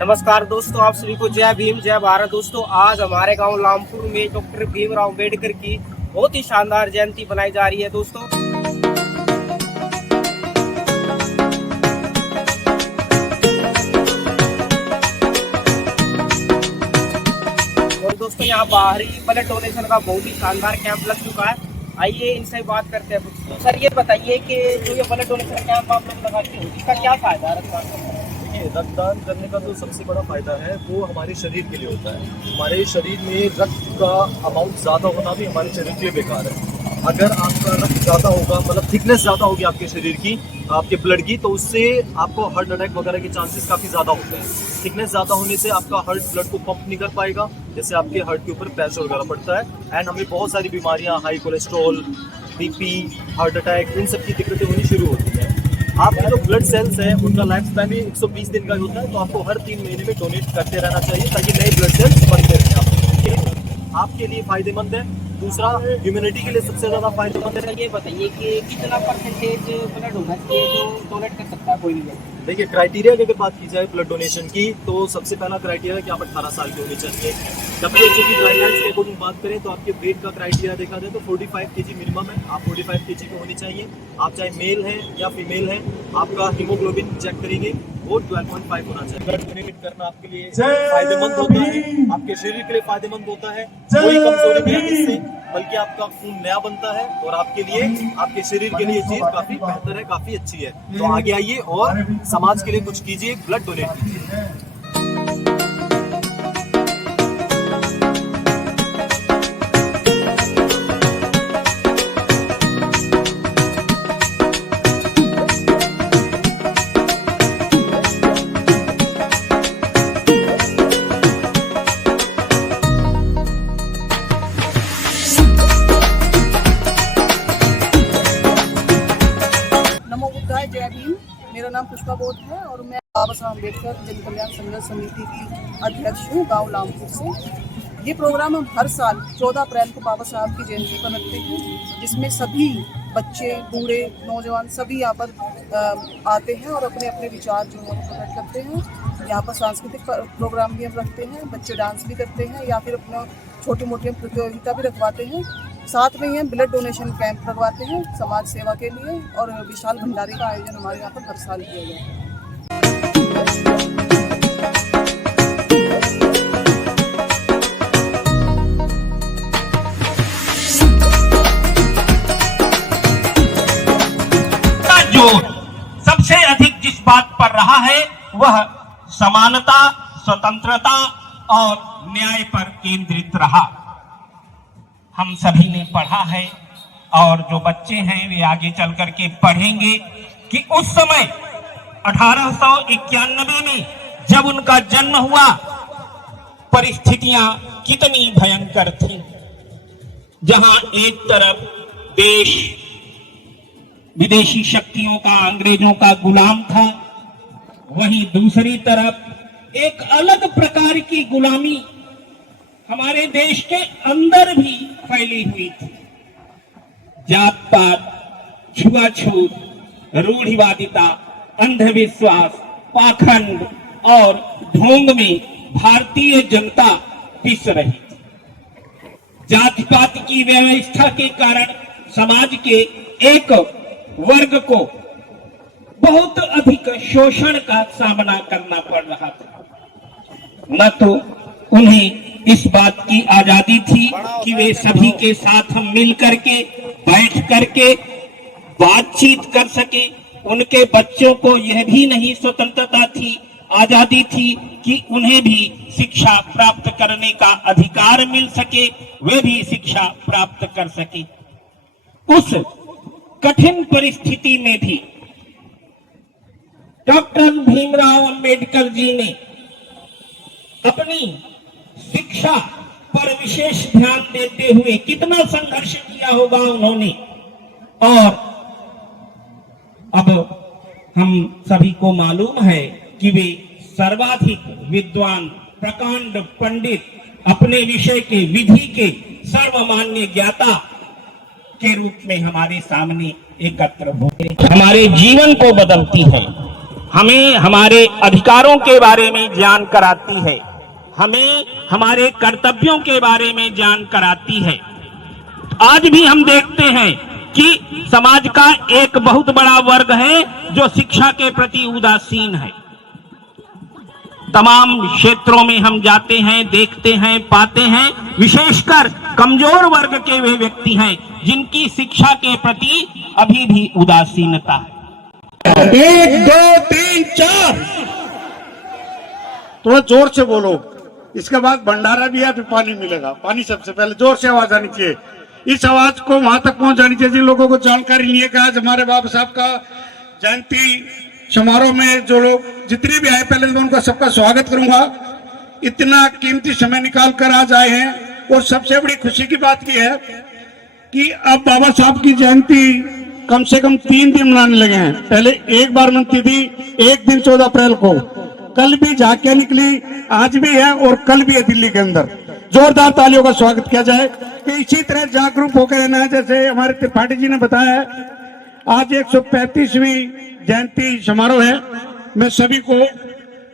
नमस्कार दोस्तों, आप सभी को जय भीम जय भारत। दोस्तों, आज हमारे गांव लामपुर में डॉक्टर भीमराव अम्बेडकर की बहुत ही शानदार जयंती बनाई जा रही है दोस्तों। और दोस्तों, यहाँ बाहरी ब्लड डोनेशन का बहुत ही शानदार कैंप लग चुका है। आइए इनसे बात करते हैं। तो सर, ये बताइए कि जो ये ब्लड डोनेशन कैंप आप लोग लगाते हो, इसका क्या फायदा है? रक्तदान करने का जो सबसे बड़ा फायदा है वो हमारे शरीर के लिए होता है। हमारे शरीर में रक्त का अमाउंट ज़्यादा होना भी हमारे शरीर के लिए बेकार है। अगर आपका रक्त ज़्यादा होगा, मतलब थिकनेस ज़्यादा होगी आपके शरीर की, आपके ब्लड की, तो उससे आपको हार्ट अटैक वगैरह के चांसेस काफ़ी ज़्यादा होते हैं। थिकनेस ज़्यादा होने से आपका हार्ट ब्लड को पंप नहीं कर पाएगा, जैसे आपके हार्ट के ऊपर प्रेशर वगैरह पड़ता है। एंड हमें बहुत सारी बीमारियाँ, high cholesterol, BP, heart attack, इन सब की दिक्कतें होनी शुरू होती हैं। आपके जो ब्लड सेल्स हैं उनका लाइफ स्पैन भी 120 दिन का होता है, तो आपको हर 3 महीने में डोनेट करते रहना चाहिए ताकि नए ब्लड सेल्स बनते रहें। आपके लिए फायदेमंद है। दूसरा, ह्यूमैनिटी के लिए सबसे ज़्यादा फायदेमंद है। ये बताइए कि कितना परसेंटेज ब्लड होना चाहिए जो डोनेट कर सकता है कोई भी? देखिए, क्राइटेरिया की अगर बात की जाए ब्लड डोनेशन की, तो सबसे पहला क्राइटेरिया कि आप 18 साल के होने चाहिए। WHO की गाइडलाइंस के अकॉर्डिंग बात करें तो आपके वेट का क्राइटेरिया देखा जाए तो 45 kg मिनिमम है। आप 45 kg के होने चाहिए। आप चाहे मेल हैं या फीमेल हैं, आपका हीमोग्लोबिन चेक करेंगे वो 12.5 होना चाहिए। ब्लड डोनेट करना आपके लिए फायदेमंद होता है, आपके शरीर के लिए फायदेमंद होता है। कोई कमजोरी नहीं है इससे, बल्कि आपका खून नया बनता है और आपके लिए, आपके शरीर के लिए ये चीज काफी बेहतर है, काफी अच्छी है। तो आगे आइए और समाज के लिए कुछ कीजिए, ब्लड डोनेट कीजिए। जय भीम। मेरा नाम पुष्पा बोध है और मैं बाबा साहब अम्बेडकर जन कल्याण संघर्ष समिति की अध्यक्ष हूँ गांव लामपुर से। ये प्रोग्राम हम हर साल 14 अप्रैल को बाबा साहब की जयंती पर रखते हैं, जिसमें सभी बच्चे, बूढ़े, नौजवान सभी यहाँ पर आते हैं और अपने अपने विचार जो है वो प्रकट करते हैं। यहाँ पर सांस्कृतिक प्रोग्राम भी हम रखते हैं, बच्चे डांस भी करते हैं या फिर अपना छोटी मोटी प्रतियोगिता भी रखवाते हैं। साथ में ही हम ब्लड डोनेशन कैंप लगवाते हैं समाज सेवा के लिए, और विशाल भंडारे का आयोजन हमारे यहाँ पर हर साल किया जाता है। जोर सबसे अधिक जिस बात पर रहा है वह समानता, स्वतंत्रता और न्याय पर केंद्रित रहा। हम सभी ने पढ़ा है और जो बच्चे हैं वे आगे चल करके पढ़ेंगे कि उस समय 1891 में जब उनका जन्म हुआ, परिस्थितियां कितनी भयंकर थीं। जहां एक तरफ देश विदेशी शक्तियों का, अंग्रेजों का गुलाम था, वहीं दूसरी तरफ एक अलग प्रकार की गुलामी हमारे देश के अंदर भी फैली हुई थी। जात पात, छुआछूत, रूढ़िवादिता, अंधविश्वास, पाखंड और ढोंग में भारतीय जनता पिस रही थी। जाति पात की व्यवस्था के कारण समाज के एक वर्ग को बहुत अधिक शोषण का सामना करना पड़ रहा था। न तो उन्हें इस बात की आजादी थी कि वे सभी के साथ मिल करके, बैठ करके बातचीत कर सके। उनके बच्चों को यह भी नहीं स्वतंत्रता थी, आजादी थी कि उन्हें भी शिक्षा प्राप्त करने का अधिकार मिल सके, वे भी शिक्षा प्राप्त कर सके। उस कठिन परिस्थिति में भी डॉक्टर भीमराव अंबेडकर जी ने अपनी शिक्षा पर विशेष ध्यान देते हुए कितना संघर्ष किया होगा उन्होंने। और अब हम सभी को मालूम है कि वे सर्वाधिक विद्वान, प्रकांड पंडित, अपने विषय के, विधि के सर्वमान्य ज्ञाता के रूप में हमारे सामने एकत्र होते, हमारे जीवन को बदलती है। हमें हमारे अधिकारों के बारे में ज्ञान कराती है, हमें हमारे कर्तव्यों के बारे में ज्ञान कराती है। आज भी हम देखते हैं कि समाज का एक बहुत बड़ा वर्ग है जो शिक्षा के प्रति उदासीन है। तमाम क्षेत्रों में हम जाते हैं, देखते हैं, पाते हैं, विशेषकर कमजोर वर्ग के वे व्यक्ति हैं जिनकी शिक्षा के प्रति अभी भी उदासीनता है। 1 2 3 4 थोड़ा जोर से बोलो। इसके बाद भंडारा भी है, फिर पानी मिलेगा। पानी सबसे पहले जोर से आवाज आनी चाहिए। इस आवाज को वहां तक पहुंचानी चाहिए जिन लोगों को जानकारी नहीं है कि आज हमारे बाबा साहब का जयंती समारोह में जो लोग जितने भी आए, पहले तो मैं उनका सबका स्वागत करूंगा। इतना कीमती समय निकाल कर आज आए हैं। और सबसे बड़ी खुशी की बात यह है कि अब बाबा साहब की जयंती कम से कम 3 दिन मनाने लगे हैं। पहले एक बार मनती थी, एक दिन 14 अप्रैल को। कल भी झांकियां निकली, आज भी है और कल भी है दिल्ली के अंदर। जोरदार तालियों का स्वागत किया जाए कि इसी तरह जागरूक होकर रहना है। जैसे हमारे त्रिपाठी जी ने बताया है, आज 135वीं जयंती समारोह है। मैं सभी को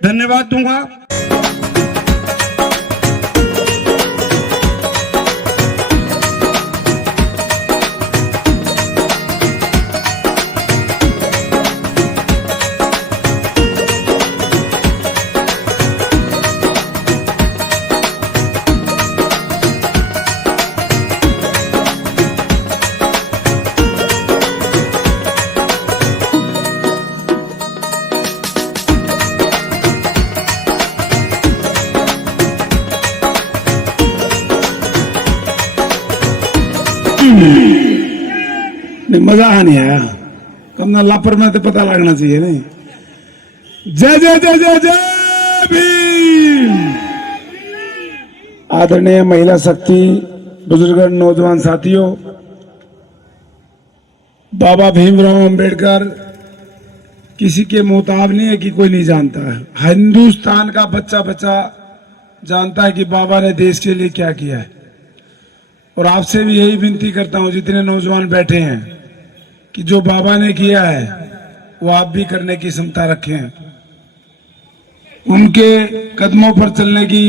धन्यवाद दूंगा। नहीं, मजा नहीं आया। कम ना लापर में तो पता लगना चाहिए। नहीं, जय जय जय जय जय भीम। आदरणीय महिला शक्ति, बुजुर्ग, नौजवान साथियों, बाबा भीमराव अंबेडकर किसी के मुताबिक नहीं है कि कोई नहीं जानता है। हिंदुस्तान का बच्चा बच्चा जानता है कि बाबा ने देश के लिए क्या किया है। और आपसे भी यही विनती करता हूं, जितने नौजवान बैठे हैं, कि जो बाबा ने किया है वो आप भी करने की क्षमता रखें। उनके कदमों पर चलने की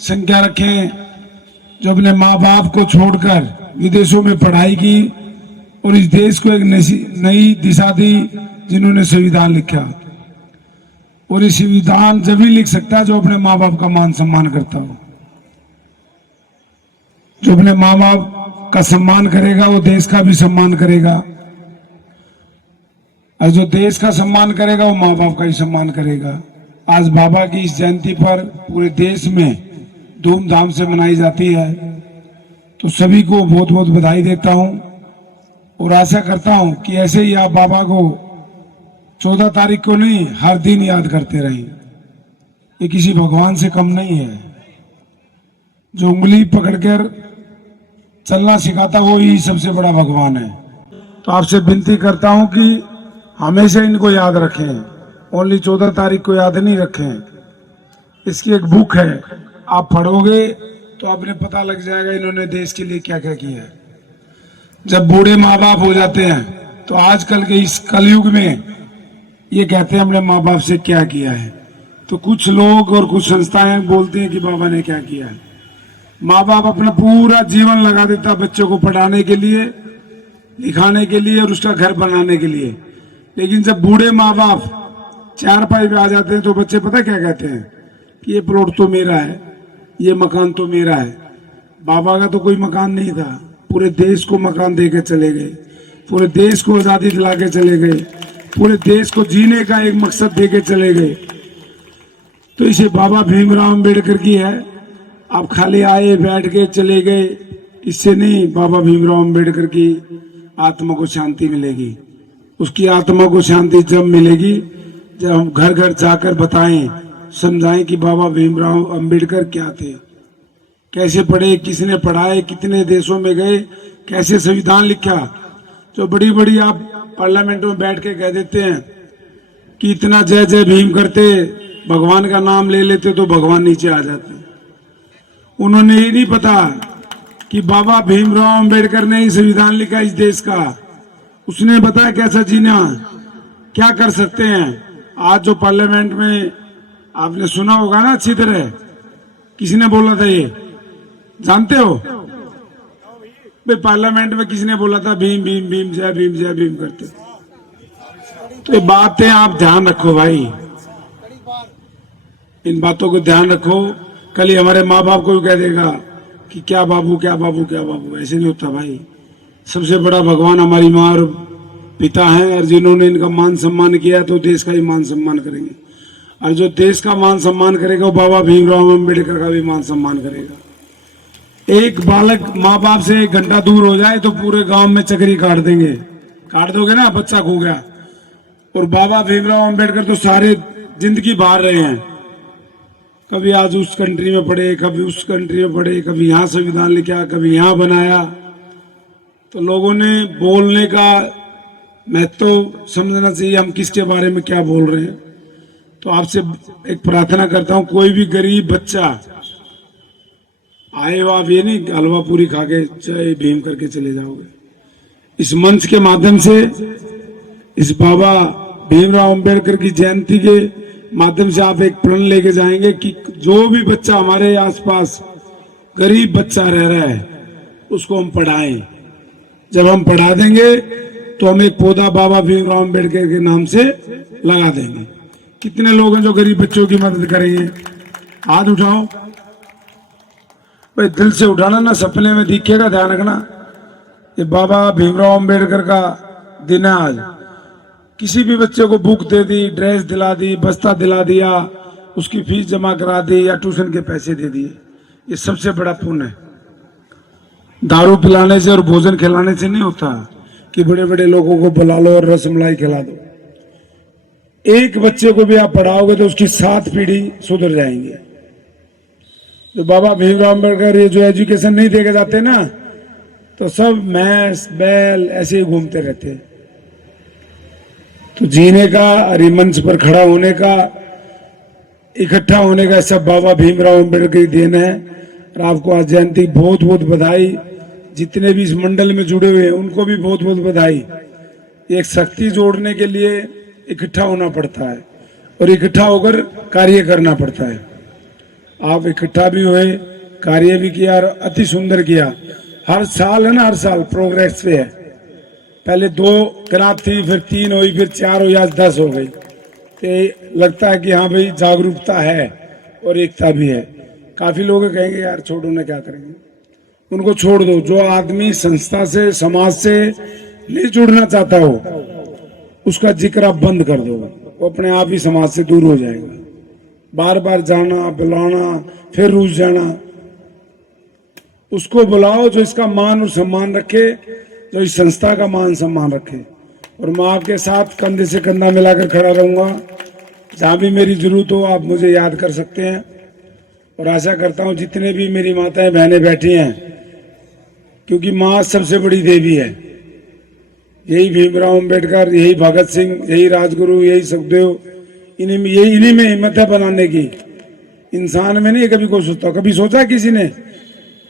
संख्या रखें। जो अपने माँ बाप को छोड़कर विदेशों में पढ़ाई की और इस देश को एक नई दिशा दी, जिन्होंने संविधान लिखा। और ये संविधान जब भी लिख सकता है जो अपने माँ बाप का मान सम्मान करता हो। जो अपने माँ बाप का सम्मान करेगा वो देश का भी सम्मान करेगा, और जो देश का सम्मान करेगा वो माँ बाप का ही सम्मान करेगा। आज बाबा की इस जयंती पर पूरे देश में धूमधाम से मनाई जाती है, तो सभी को बहुत बहुत बधाई देता हूं और आशा करता हूं कि ऐसे ही आप बाबा को 14 तारीख को नहीं, हर दिन याद करते रहें। ये किसी भगवान से कम नहीं है। जो उंगली पकड़कर चलना सिखाता वो ही सबसे बड़ा भगवान है। तो आपसे विनती करता हूं कि हमेशा इनको याद रखें। ओनली 14 तारीख को याद नहीं रखें। इसकी एक बुक है, आप पढ़ोगे तो आपने पता लग जाएगा इन्होंने देश के लिए क्या क्या किया है। जब बूढ़े माँ बाप हो जाते हैं तो आजकल के इस कलयुग में ये कहते हैं हमने माँ बाप से क्या किया है। तो कुछ लोग और कुछ संस्थाएं बोलते हैं कि बाबा ने क्या किया है। माँ बाप अपना पूरा जीवन लगा देता बच्चों को पढ़ाने के लिए, लिखाने के लिए और उसका घर बनाने के लिए। लेकिन जब बूढ़े माँ बाप 4 पाई पे आ जाते हैं तो बच्चे पता क्या कहते हैं कि ये प्लॉट तो मेरा है, ये मकान तो मेरा है। बाबा का तो कोई मकान नहीं था, पूरे देश को मकान देके चले गए, पूरे देश को आजादी दिला के चले गए, पूरे देश को जीने का एक मकसद देके चले गए। तो इसे बाबा भीमराव अंबेडकर की है। आप खाली आए बैठ के चले गए, इससे नहीं बाबा भीमराव अंबेडकर की आत्मा को शांति मिलेगी। उसकी आत्मा को शांति जब मिलेगी जब हम घर घर जाकर बताएं, समझाएं कि बाबा भीमराव अंबेडकर क्या थे, कैसे पढ़े, किसने पढ़ाए, कितने देशों में गए, कैसे संविधान लिखा। जो बड़ी बड़ी आप पार्लियामेंट में बैठ के कह देते हैं कि इतना जय जय भीम करते, भगवान का नाम ले लेते तो भगवान नीचे आ जाते। उन्होंने ये नहीं पता कि बाबा भीमराव अंबेडकर ने ही संविधान लिखा इस देश का। उसने बताया कैसा जीना, क्या कर सकते हैं। आज जो पार्लियामेंट में आपने सुना होगा ना अच्छी तरह, किसने बोला था ये जानते हो भाई? पार्लियामेंट में किसने बोला था भीम भीम भीम जय भीम करते? तो ये बातें आप ध्यान रखो भाई, इन बातों को ध्यान रखो। कल ही हमारे माँ बाप को भी कह देगा कि क्या बाबू क्या बाबू क्या बाबू, ऐसे नहीं होता भाई। सबसे बड़ा भगवान हमारी माँ और पिता हैं, और जिन्होंने इनका मान सम्मान किया तो देश का ही मान सम्मान करेंगे, और जो देश का मान सम्मान करेगा वो बाबा भीमराव अम्बेडकर का भी मान सम्मान करेगा। एक बालक माँ बाप से 1 घंटा दूर हो जाए तो पूरे गांव में चक्री काट देंगे, काट दोगे ना, बच्चा खो गया। और बाबा भीमराव अम्बेडकर तो सारे जिंदगी बाहर रहे हैं, कभी आज उस कंट्री में पढ़े, कभी उस कंट्री में पढ़े, कभी यहाँ संविधान लेके आया, कभी यहाँ बनाया। तो लोगों ने बोलने का महत्व तो समझना चाहिए, हम किसके बारे में क्या बोल रहे हैं। तो आपसे एक प्रार्थना करता हूँ, कोई भी गरीब बच्चा आए हो, आप ये नहीं हलवा पूरी खा के जय भीम करके चले जाओगे। इस मंच के माध्यम से इस बाबा भीमराव अम्बेडकर की जयंती के माध्यम से आप एक प्रण लेके जाएंगे कि जो भी बच्चा हमारे आसपास गरीब बच्चा रह रहा है उसको हम पढ़ाएं। जब हम पढ़ा देंगे तो हम एक पौधा बाबा भीमराव अम्बेडकर के नाम से लगा देंगे। कितने लोग हैं जो गरीब बच्चों की मदद करेंगे? हाथ उठाओ भाई, दिल से उठाना ना, सपने में दिखेगा, ध्यान रखना। ये बाबा भीमराव अम्बेडकर का दिन है आज। किसी भी बच्चे को बुक दे दी, ड्रेस दिला दी, बस्ता दिला दिया, उसकी फीस जमा करा दी या ट्यूशन के पैसे दे दिए, ये सबसे बड़ा पुण्य है। दारू पिलाने से और भोजन खिलाने से नहीं होता कि बड़े बड़े लोगों को बुला लो और रसमलाई खिला दो। एक बच्चे को भी आप पढ़ाओगे तो उसकी 7 पीढ़ी सुधर जाएंगे। तो बाबा भीमराव अम्बेडकर ये जो एजुकेशन नहीं देके जाते ना, तो सब भैंस बैल ऐसे ही घूमते रहते। तो जीने का, हरिमंच पर खड़ा होने का, इकट्ठा होने का सब बाबा भीमराव अम्बेडकर की देन है। और आपको आज जयंती बहुत बहुत बधाई। जितने भी इस मंडल में जुड़े हुए हैं उनको भी बहुत बहुत बधाई। एक शक्ति जोड़ने के लिए इकट्ठा होना पड़ता है और इकट्ठा होकर कार्य करना पड़ता है। आप इकट्ठा भी हुए, कार्य भी किया और अति सुंदर किया। हर साल है ना, हर साल प्रोग्रेस पे है। पहले 2 गिनात थी, फिर 3 हुई, फिर 4 हुई, आज 10 हो गई। तो लगता है कि हाँ भाई जागरूकता है और एकता भी है। काफी लोग कहेंगे यार छोड़ो ना, क्या करेंगे, उनको छोड़ दो। जो आदमी संस्था से, समाज से नहीं जुड़ना चाहता हो उसका जिक्र आप बंद कर दो, वो अपने आप ही समाज से दूर हो जाएगा। बार बार जाना, बुलाना, फिर रूस जाना। उसको बुलाओ जो इसका मान और सम्मान रखे, जो इस संस्था का मान सम्मान रखे। और मैं आपके साथ कंधे से कंधा मिलाकर खड़ा रहूंगा। जहां भी मेरी जरूरत हो आप मुझे याद कर सकते हैं। और आशा करता हूं जितने भी मेरी माताएं बहनें बैठी हैं, क्योंकि माँ सबसे बड़ी देवी है। यही भीमराव अम्बेडकर, यही भगत सिंह, यही राजगुरु, यही सुखदेव, इन्हीं में हिम्मत है बनाने की। इंसान में नहीं कभी कोई सोचता। कभी सोचा किसी ने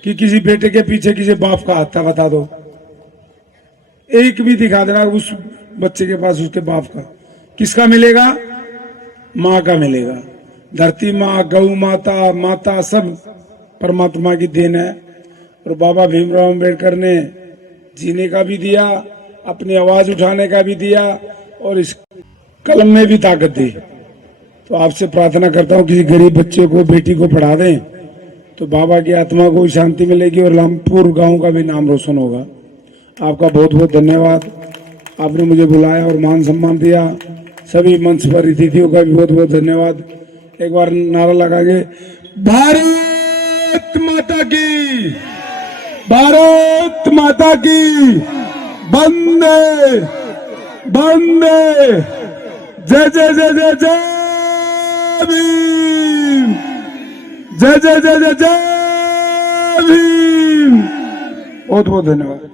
कि किसी बेटे के पीछे किसी बाप का हाथ था? बता दो, एक भी दिखा देना उस बच्चे के पास उसके बाप का। किसका मिलेगा? माँ का मिलेगा। धरती माँ, गौ माता, माता सब परमात्मा की देन है। और बाबा भीमराव अम्बेडकर ने जीने का भी दिया, अपनी आवाज उठाने का भी दिया और इस कलम में भी ताकत दी। तो आपसे प्रार्थना करता हूँ किसी गरीब बच्चे को, बेटी को पढ़ा दें तो बाबा की आत्मा को शांति मिलेगी और रामपुर गांव का भी नाम रोशन होगा। आपका बहुत बहुत धन्यवाद, आपने मुझे बुलाया और मान सम्मान दिया। सभी मंच पर अतिथियों का भी बहुत बहुत धन्यवाद। एक बार नारा लगा के, भारत माता की, भारत माता की, वंदे वंदे, जय जय जय जय जय भीम, जय जय जय जय जय भीम। बहुत बहुत धन्यवाद।